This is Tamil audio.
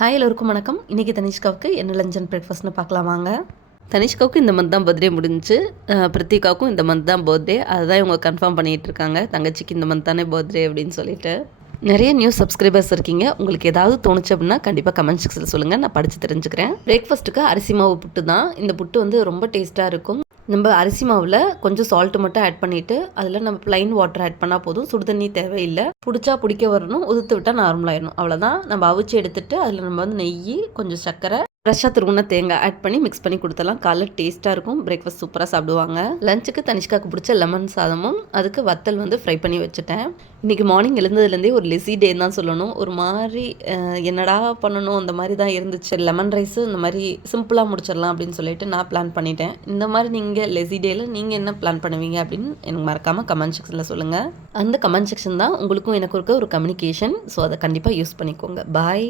ஹாய் எல்லோருக்கும் வணக்கம். இன்றைக்கி தனிஷ்காவுக்கு என்ன லஞ்ச் அண்ட் பிரேக்ஃபாஸ்ட்னு பார்க்கலாம் வாங்க. தனிஷ்காவுக்கு இந்த மந்த் தான் பர்த்டே முடிஞ்சிச்சு. பிரித்திகாவுக்கும் இந்த மந்த் தான் பர்த்டே. அதுதான் இவங்க கன்ஃபார்ம் பண்ணிகிட்டு இருக்காங்க. தங்கச்சிக்கு இந்த மந்த் தானே பர்த்டே அப்படின்னு சொல்லிட்டு. நிறைய நியூ சப்ஸ்கிரைபர்ஸ் இருக்கீங்க. உங்களுக்கு ஏதாவது தோணுச்சு அப்படின்னா கண்டிப்பாக கமெண்ட் செக்ஷனில் சொல்லுங்கள், நான் படித்து தெரிஞ்சுக்கிறேன். பிரேக்ஃபாஸ்ட்டுக்கு அரிசி மாவு புட்டு தான். இந்த புட்டு வந்து ரொம்ப டேஸ்ட்டாக இருக்கும். நம்ம அரிசி மாவில் கொஞ்சம் சால்ட்டு மட்டும் ஆட் பண்ணிவிட்டு அதில் நம்ம ப்ளைன் வாட்டர் ஆட் பண்ணால் போதும். சுடுதண்ணி தேவையில்லை. பிடிச்சா பிடிக்க வரணும், உதுத்து விட்டால் நார்மலாகிடணும். அவ்வளோதான். நம்ம அவிச்சு எடுத்துகிட்டு அதில் நம்ம வந்து நெய், கொஞ்சம் சர்க்கரை, ஃப்ரெஷ்ஷாக திருவுன தேங்காய் ஆட் பண்ணி மிக்ஸ் பண்ணி கொடுத்தலாம். காலைல டேஸ்ட்டாக இருக்கும். பிரேக்ஃபாஸ்ட் சூப்பராக சாப்பிடுவாங்க. லஞ்சுக்கு தனிஷ்காவுக்கு பிடிச்ச லெமன் சாதமும் அதுக்கு வத்தல் வந்து ஃப்ரை பண்ணி வச்சுட்டேன். இன்றைக்கி மார்னிங் எழுந்ததுலேருந்தே ஒரு லெஸி டேன்னு தான் சொல்லணும். ஒரு மாதிரி என்னடா பண்ணணும் அந்த மாதிரி தான் இருந்துச்சு. லெமன் ரைஸு இந்த மாதிரி சிம்பிளாக முடிச்சிடலாம் அப்படின்னு சொல்லிட்டு நான் பிளான் பண்ணிட்டேன். இந்த மாதிரி நீங்கள் லெஸி டேயில் நீங்கள் என்ன பிளான் பண்ணுவீங்க அப்படின்னு எனக்கு மறக்காமல் கமெண்ட் செக்ஷனில் சொல்லுங்கள். அந்த கமெண்ட் செக்ஷன் தான் உங்களுக்கும் எனக்கு இருக்க ஒரு கம்யூனிகேஷன். ஸோ அதை கண்டிப்பாக யூஸ் பண்ணிக்கோங்க. பாய்.